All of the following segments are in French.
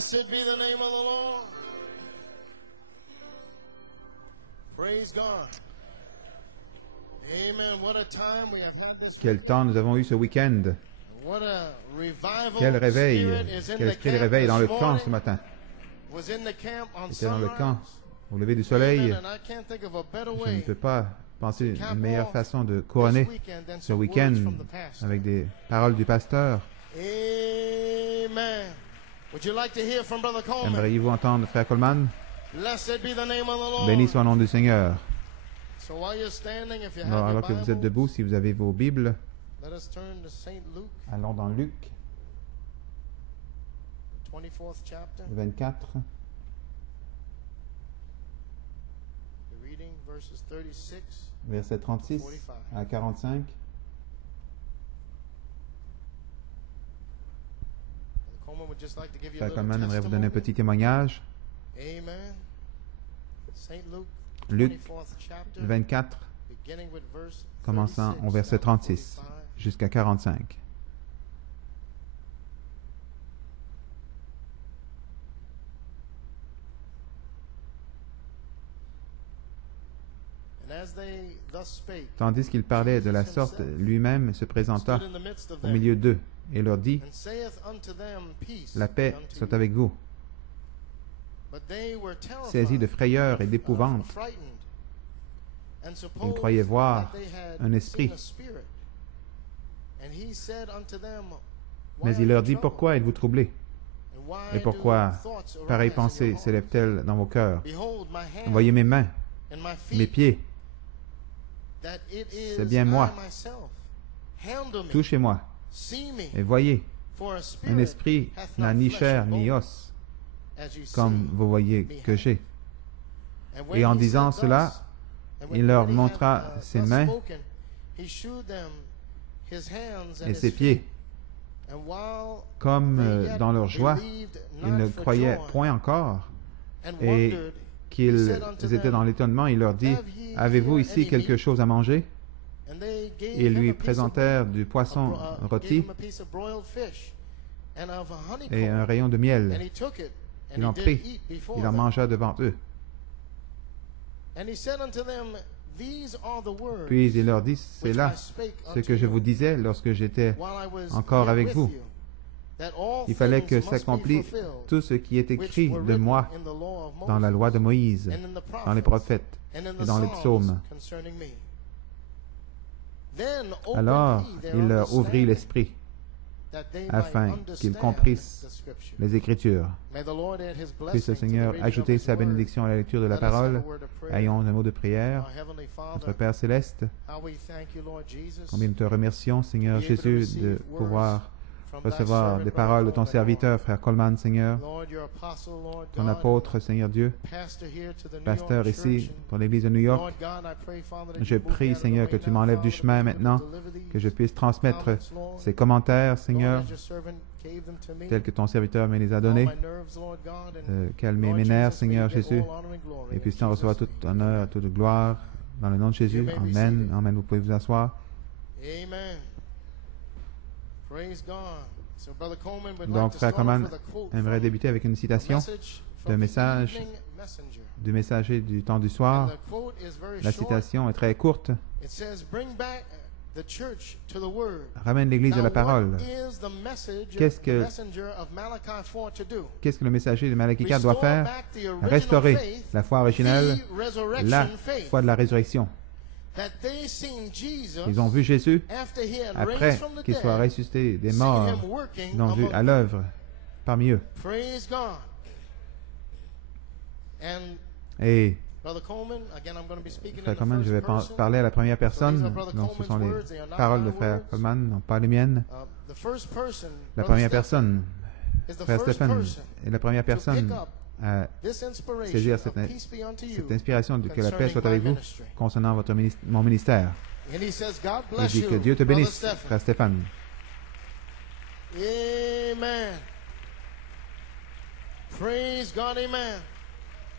Blessed be the name of the Lord. Praise God. Amen. What a time we have had this. Quel temps nous avons eu ce week-end. What a revival. Quel réveil. Spirit is in Quel the esprit de camp réveil dans le this camp morning. ce matin. Was in the camp on C'était dans le camp sunrise. au lever du soleil. Amen. And I can't think of a better Je ne way peux pas penser to cap une meilleure off façon de this couronner weekend than ce some week-end words from the pastor. avec des paroles du pasteur. Amen. Would you like to hear from Brother Coleman? Aimeriez-vous entendre Frère Coleman? Blessed be the name of the Lord. Béni soit le nom du Seigneur. So while you're standing, if you Alors, have your alors que vous êtes Bible, debout, si vous avez vos Bibles, let us turn to St. Luke, allons dans Luc 24th chapter. 24, The reading verses 36. versets 36 à 45. Brother Coleman would just like to give you a Frère little Coleman aimerait vous donner un testimony. petit témoignage. Amen. St. Luke, Luc 24th chapter, 24, beginning with verse commençant 36 au verset down to 36 45. jusqu'à 45. And as they thus spake, Tandis qu'il parlait de la sorte, lui-même se présenta stood in the midst of au them, milieu d'eux et leur dit, and saith unto them, Peace la paix be unto soit you. avec vous. But they were terrified, Saisis de frayeur et d'épouvante, frightened, and ils supposed croyaient voir that they had un esprit. seen a spirit. And he said unto them, Why Mais are il leur you dit, troubled? pourquoi êtes-vous troublés? And why Et do pourquoi thoughts arise pareille in pensée your heart? s'élève-t-elle dans vos cœurs? Behold my hand Voyez mes mains, and my mes feet, pieds, that it is c'est bien I moi. myself. Handle me, touchez-moi, see me, et voyez, for a un spirit esprit hath n'a not ni flesh chair and ni bone, os, as you comme see vous voyez me que have. j'ai. And when Et en he disant said cela, thus, and when il leur he had, montra ses thus mains spoken, he shewed them his hands and et his ses feet. pieds. And while Comme they yet dans leur joie, believed ils not ne for croyaient joy, point encore, and et wondered, he qu'ils said unto étaient them, dans l'étonnement, il leur dit, Have ye avez-vous here ici any quelque meat? chose à manger? And they gave Et him lui a piece of présentèrent bread, du poisson gave rôti him a piece of broiled fish, and of a honeycomb. et un rayon de And miel. he took it, Il and en he did prit, eat before il en them. mangea devant eux. And he said unto them, These are the words Puis il leur dit, c'est which là I spake ce unto que je you vous disais lorsque j'étais while I was encore yet avec with vous. you, that all Il fallait things que must be s'accomplisse fulfilled, tout ce qui est which écrit were de written moi in the law of dans la Moses, loi de Moïse, and in the dans les prophets, prophètes and in et the dans les Psalms psaumes. concerning me. Then opened Alors he their il leur ouvrit understanding, l'esprit that they afin might qu'ils understand comprissent the Scripture. les Écritures. May the Lord add his Puisse le blessing to the Seigneur reading of ajouter his sa word. bénédiction à la lecture de la Let us have a parole. word of prayer. Ayons un mot de prière. Our Heavenly Notre Father, Père céleste, how we thank you, Lord Jesus, combien nous te remercions, Seigneur to be able to Jésus, de receive pouvoir from thy recevoir servant, des paroles de ton Brother serviteur, Coleman, Frère Coleman, Seigneur, Lord, your apostle, Lord ton God, apôtre, Seigneur Dieu, pastor here to the New pasteur York ici Church. pour l'Église de New York. Lord God, I pray, Father, that Je you move me prie, out of the Seigneur, que way tu now, m'enlèves du Father, chemin to be able to maintenant, deliver these que je puisse transmettre comments, Lord. ces commentaires, Lord, Seigneur, as your servant gave them to me, tels que ton serviteur me les a calm donnés. my nerves, Lord God, and Calmer Lord mes nerfs, Jesus, may you Seigneur get Jésus, all honor and glory et in puisse-t-en recevoir Jesus' tout name. honneur, toute gloire, dans le nom de Jésus. You may be Amen. seated. Amen. Vous pouvez vous asseoir. Amen. Praise God. So, Brother Coleman would Donc, like to Frère start off Coleman with a quote aimerait from débuter avec une a citation message d'un from the message Evening Messenger. du messager du temps du And soir. the quote is very La short. citation est très courte. It says, "Bring back the church to the word." Ramène l'Église à Now, la parole. what is the message Qu'est-ce the que- messenger of Malachi 4 to do? Qu'est-ce que le messager de Malachi 4 doit Restore faire? back the original Restaurer faith, la foi originelle, the resurrection la faith, foi de la résurrection. that they seen Jesus Ils ont vu Jésus after he had après raised from the qu'il soit dead, ressuscité des seen morts. him working Ils l'ont vu among à them. l'œuvre parmi eux. Praise God. And Et Brother Coleman, again, I'm going to be speaking Frère in the Coleman, je vais first person. parler à la première personne. Brother Donc, ce Coleman's sont les words, they are not paroles de my Frère words. Coleman, non pas les miennes. The first person, La Brother première Stephen, personne, is the Frère first Stéphane, person est la première to pick personne up à this inspiration saisir of cette, peace be unto you cette inspiration de que la paix soit concerning avec my vous ministry. concernant mon ministère. And he says, God Il bless dit you, que Dieu te Brother bénisse, Stephen. Frère Stéphane. Amen. Praise God, amen.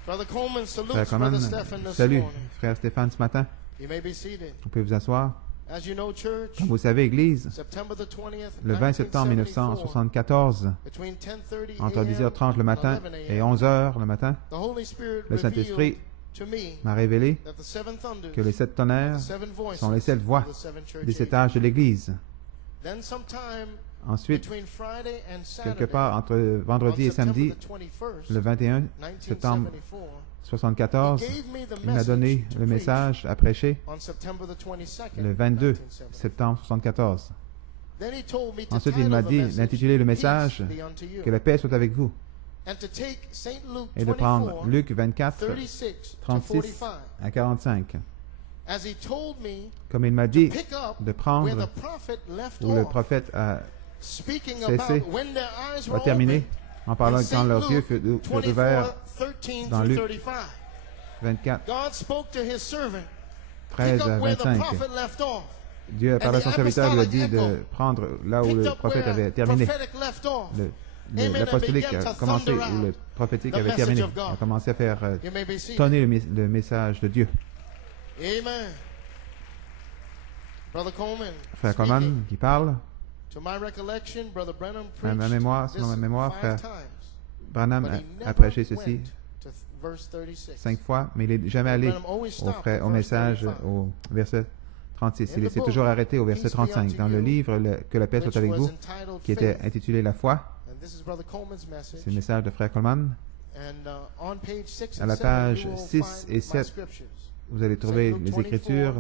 Brother Coleman Frère salutes Coleman, Brother Stephen this salut morning. Frère Stéphane ce matin. You may be seated. Vous pouvez vous asseoir. As you know, church, Comme vous savez, Église, September the 20th, le 20 septembre 1974, between 10:30 entre 10h30 a.m. le matin and 11 et a.m., 11h le matin, the Holy Spirit le Saint-Esprit revealed to me m'a révélé that the seven thunders, que les 7 tonnerres the seven voices sont les 7 voix of the seven church des 7 ages. âges de l'Église. Then sometime Ensuite, between Friday and quelque Saturday, part entre vendredi on et samedi, September the 21st, le 21 septembre 1974, 1974, he gave me the il m'a message donné to le preach message à prêcher on September the 22nd, le 22 1974. septembre 1974. Then he told me to Ensuite, il title m'a the dit message, d'intituler le Peace message be unto you, que la paix soit avec vous and to take Saint Luke et de prendre 24, Luc 24, 36 to 36 45, à 45. as he told me Comme il m'a to dit pick up de where prendre the prophet left où le off, prophète a speaking cessé, about when their eyes were terminé opened, en parlant in quand Saint leurs yeux Luke furent ouverts 24, 13 dans through Luc 35. 24, God spoke to his servant, 13 pick à up where the 25. prophet left off, Dieu, par And son the serviteur, lui a dit apostolic de echo prendre là où picked le up prophète where avait terminé. prophetic left off. Le- L'apostolique began a to commencé thunder où le out prophétique the avait message terminé. of God. Il a commencé à faire You may be seated. tonner le message de Dieu. Amen. Brother Coleman, Frère speaking. Coleman qui parle, To my recollection, Brother Branham à ma preached mémoire, this selon ma mémoire, 5 frère times, Branham but he a never prêché ceci went to verse 36. 5 fois, mais il n'est jamais allé Branham always stopped at au verse message 35, au verset 36. In Il the s'est book, toujours arrêté au verset Peace be unto 35 dans le you, livre Que la paix which soit avec was vous, entitled qui était Faith. intitulé La foi. And this is Brother Coleman's message. C'est le message de frère Coleman. And on page 6 À and la 7, page you will 6 find et my 7, scriptures. vous allez trouver Saint Luke les Écritures,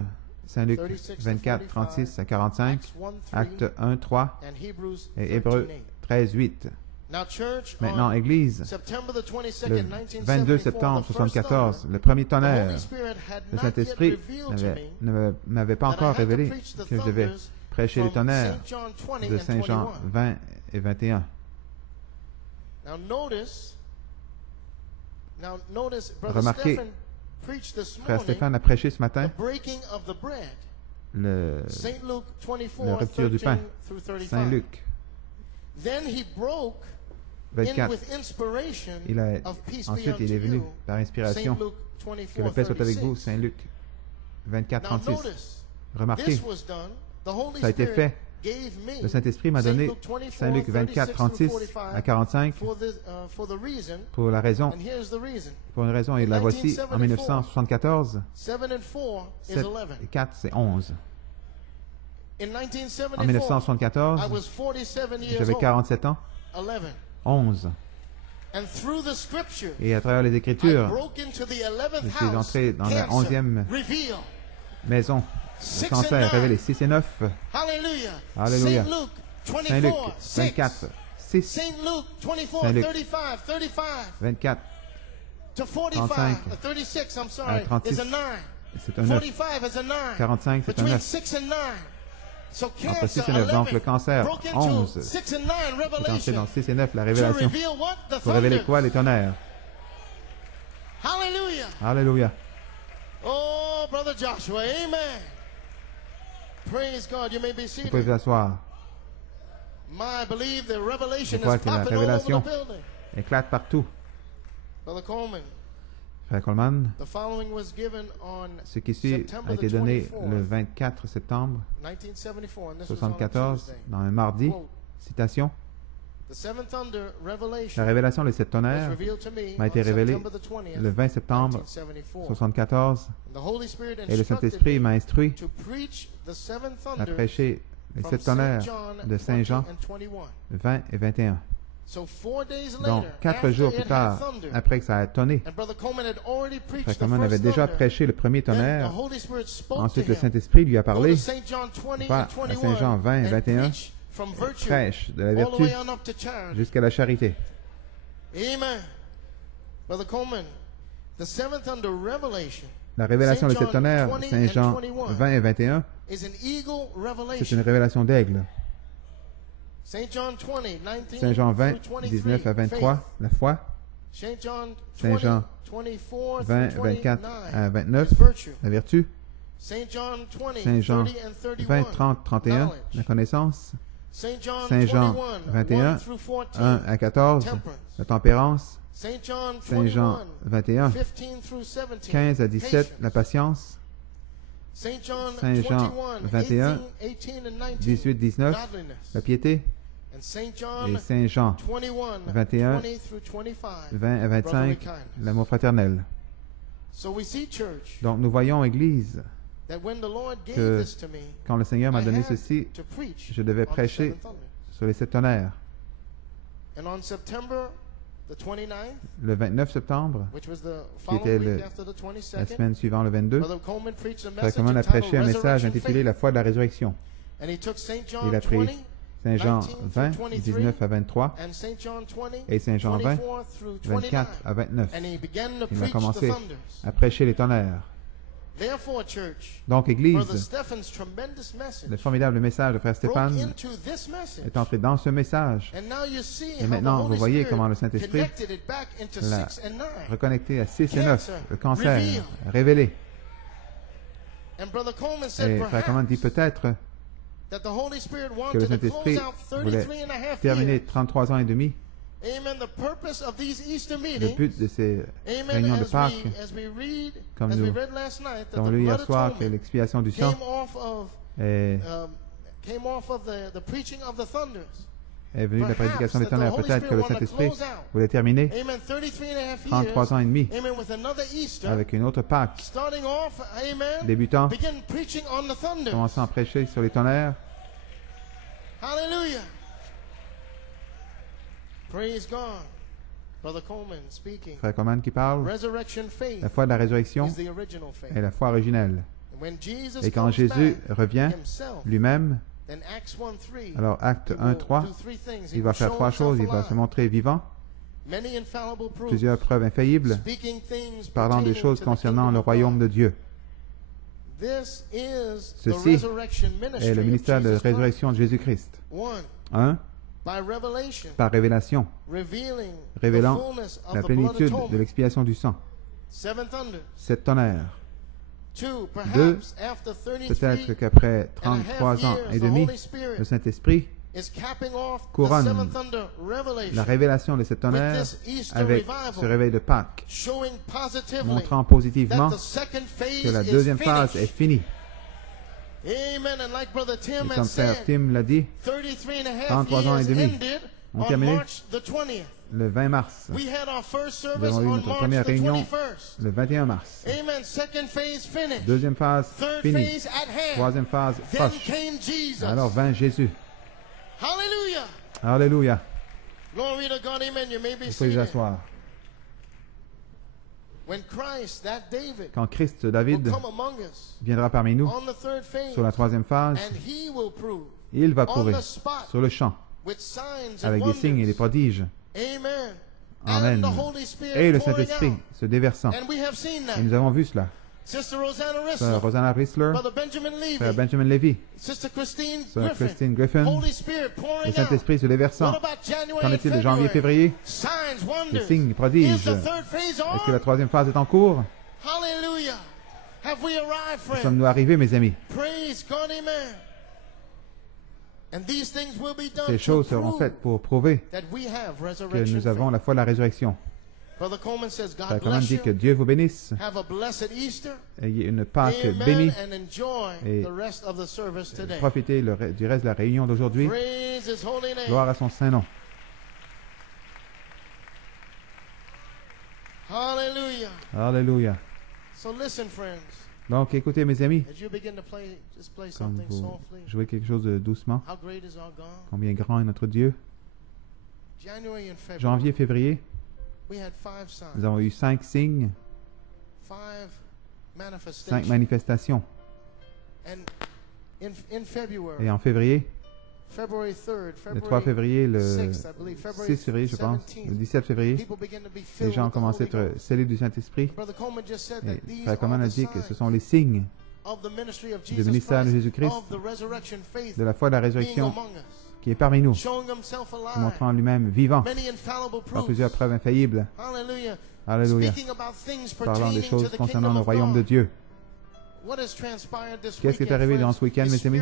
Saint Luc 36 to 24, 36 à 45, Acts 1, 3, Acte 1, 3 and Hebrews et Hébreux 13, 8. 13, 8. Now, church, Maintenant, on Église, September the 22nd, le 22 septembre 1974, le premier tonnerre, le Saint-Esprit ne m'avait pas encore révélé que je devais prêcher les tonnerres de Saint Jean 20 et 21. Now notice, Brother Remarquez, Stephen preached this Frère morning Stéphane a prêché ce the matin breaking of the bread. le Saint Luke la 24, rupture du 13 pain, through 35. Saint Luc Then he broke in 24. with inspiration Il a, of peace be ensuite, unto il est venu you. par Saint inspiration. Luke Que la paix soit avec vous, 24, Saint Luc 24, Now 36. notice, Remarquez, this was done. The Holy ça a été Spirit fait. gave me Le Saint-Esprit m'a Saint donné Luke 24, Saint Luc 24, 36 à 45 for the reason, pour la raison, and here's the reason. pour une raison, et la voici en 1974. 7 and 4 is 7 11. et 4, c'est 11. In En 1974, 1974, I was 47 years j'avais old. 47 ans, 11. 11. And through the scripture, Et à travers les I Écritures, broke into the 11th je suis house. entré dans la Cancer, 11e reveal. maison. Le 6 and cancer 9. révélé 6 et 9. Hallelujah. Alléluia. Saint Luke Saint Luc 24, 6. 24, 6, Saint Luke 24, Saint Luc 35, 35 24, to 45, 35, 36, I'm sorry, 36, is a 9. c'est un 9. 45 is a 9. 45, c'est un Between 9. 6 and 9. So Entre 6 cancer, et 9, donc 11, le cancer, broke into 11. 6 and 9 C'est entré revelation dans 6 et 9, la to révélation. reveal what? The Pour révéler thunder. quoi? Les tonnerres. Hallelujah. Alléluia. Oh, Brother Joshua, amen. Praise God. You may be Vous seated. pouvez vous asseoir. I believe the revelation Je crois is que la popping all over the révélation building. éclate partout. Brother Coleman, Frère Coleman, the following was given on ce qui suit September a the été donné 24th, le 24 septembre 1974, and this was on a 1974, Tuesday. dans un mardi. Quote, Citation. the seventh thunder La revelation révélation des 7 was tonnerres revealed to me m'a été on révélée September the 20th, le 20 septembre 1974. 1974 And the Holy Spirit et le instructed Saint-Esprit me m'a instruit to preach the seven à thunders prêcher les from 7 Saint tonnerres John de Saint Jean 20 and 21. 20 et 21. So 4 days Donc, later, 4 after jours it plus had tard, thundered, après que ça a tonné, and Brother Coleman had already preached Frère the Coleman avait first déjà thunder, prêché le premier then the tonnerre. Holy Spirit spoke Ensuite, to le him. Saint-Esprit lui a Go to parlé. Saint John 20 Va and à 21 Saint Jean 20 et and 21, preach from virtue prêche de la all the vertu way on up to charity. jusqu'à la charité. Amen. Brother Coleman, the seventh thunder revelation La révélation des Saint 7 John tonnerres, 20 Saint Jean and 21, 20 et 21, is an eagle c'est une revelation. révélation d'aigle. Saint John 20, 19 Saint Jean 20, through 23, 19 à 23, faith. la foi. Saint John Saint Jean 24 20, through 24 à 29 29, is virtue. la vertu. Saint John 20, Saint Jean 30 and 31, 20, 30, 31, la knowledge. connaissance. Saint John Saint Jean 21, 21, 1 through 14, 1 à 14, temperance. la tempérance. Saint John Saint Jean 21, 21, 15 through 17, 15 à 17, patience. la patience. Saint Jean 21, 18, 19, la piété. Et Saint Jean 21, 20 à 25, l'amour fraternel. Donc nous voyons, Église, que quand le Seigneur m'a donné ceci, je devais prêcher sur les 7 tonnerres. Le 29 septembre, qui était la semaine suivante, le 22, Frère Coleman a prêché un message intitulé « La foi de la résurrection ». Il a pris Saint Jean 20, 19 à 23, et Saint Jean 20, 24 à 29. Il a commencé à prêcher les tonnerres. Donc, Église, le formidable message de Frère Stéphane est entré dans ce message. Et maintenant, vous voyez comment le Saint-Esprit l'a reconnecté à 6 et 9, le cancer, révélé. Et Frère Coleman dit peut-être que le Saint-Esprit voulait terminer 33 ans et demi. Le but de ces réunions de Pâques, comme nous avons lu hier soir, que l'expiation du sang est venue de la prédication des tonnerres. Peut-être que le Saint-Esprit voulait terminer 33 ans et demi avec une autre Pâques, débutant, commençant à prêcher sur les tonnerres. Hallelujah. Praise God. Brother Coleman speaking. Frère Coleman qui parle. Resurrection faith la foi de la résurrection is the original faith. Est la foi originelle. When Jesus et quand Jésus revient lui-même, alors Acte 1:3, il va faire 3 choses. Il va se montrer vivant, plusieurs preuves infaillibles, parlant des choses concernant le royaume de Dieu. Ceci est le ministère de résurrection de Jésus-Christ. 1. Par révélation, révélant la plénitude de l'expiation du sang. 7 tonnerres. 2. Peut-être qu'après 33 ans et demi, le Saint-Esprit couronne la révélation de 7 tonnerres avec ce réveil de Pâques, montrant positivement que la deuxième phase est finie. Et comme Frère Tim l'a dit, 33 ans et demi ont terminé le 20 mars. Nous avons eu notre première réunion le 21 mars. Deuxième phase finie. Troisième phase proche. Alors vint Jésus. Alléluia. Vous pouvez vous asseoir. Quand Christ, David, viendra parmi nous sur la troisième phase, il va prouver sur le champ avec des signes et des prodiges. Amen. Et le Saint-Esprit se déversant. Et nous avons vu cela. Sœur Rosanna Rissler, Frère Benjamin Levy, Sœur Christine Griffin, le Saint-Esprit se déversant. Qu'en est-il de janvier, février? Les signes, prodiges. Est-ce que la troisième phase est en cours? Sommes-nous arrivés, mes amis? Ces choses seront faites pour prouver que nous avons la foi de la résurrection. Frère Coleman dit que Dieu vous bénisse. Ayez une Pâque bénie et profitez du reste de la réunion d'aujourd'hui. Gloire à son saint nom. Alléluia. Donc, écoutez, mes amis, comme vous jouez quelque chose de doucement, combien grand est notre Dieu. Janvier, février, nous avons eu 5 signes, 5 manifestations. Et en février, le 3 février, le 6 février, je pense, le 17 février, les gens ont commencé à être scellés du Saint-Esprit. Et Frère Coleman a dit que ce sont les signes du ministère de Jésus-Christ, de la foi de la résurrection, qui est parmi nous, montrant lui-même vivant par plusieurs preuves infaillibles. Alléluia. Parlant des choses concernant le royaume de Dieu. Qu'est-ce qui est arrivé durant ce week-end, mes amis?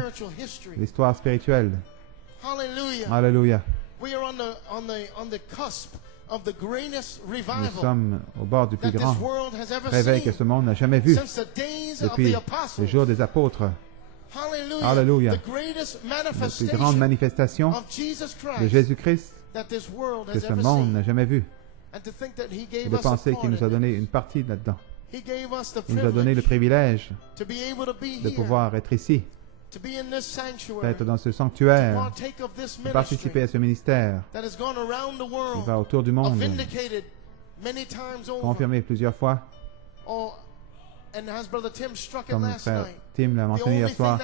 L'histoire spirituelle. Alléluia. Nous sommes au bord du plus grand réveil que ce monde n'a jamais vu depuis les jours des apôtres. Alléluia. La plus grande manifestation de Jésus-Christ que ce monde n'a jamais vu. Et de penser qu'il nous a donné une partie là-dedans. Il nous a donné le privilège de pouvoir être ici, d'être dans ce sanctuaire, de participer à ce ministère qui va autour du monde, confirmé plusieurs fois, comme le frère Tim l'a mentionné hier soir.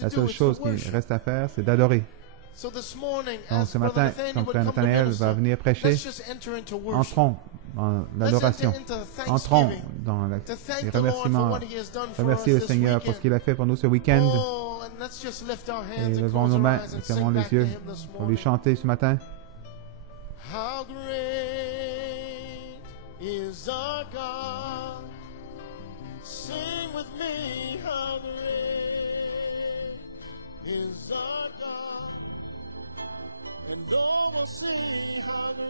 La seule chose qui reste à faire, c'est d'adorer. Donc ce matin, comme frère Nathanaël va venir prêcher, entrons dans l'adoration, entrons dans les remerciements, remercier le Seigneur pour ce qu'il a fait pour nous ce week-end. Et levons nos mains et fermons les yeux pour lui chanter ce matin. How great is our God? Sing with me, how great is our God? And all will see how great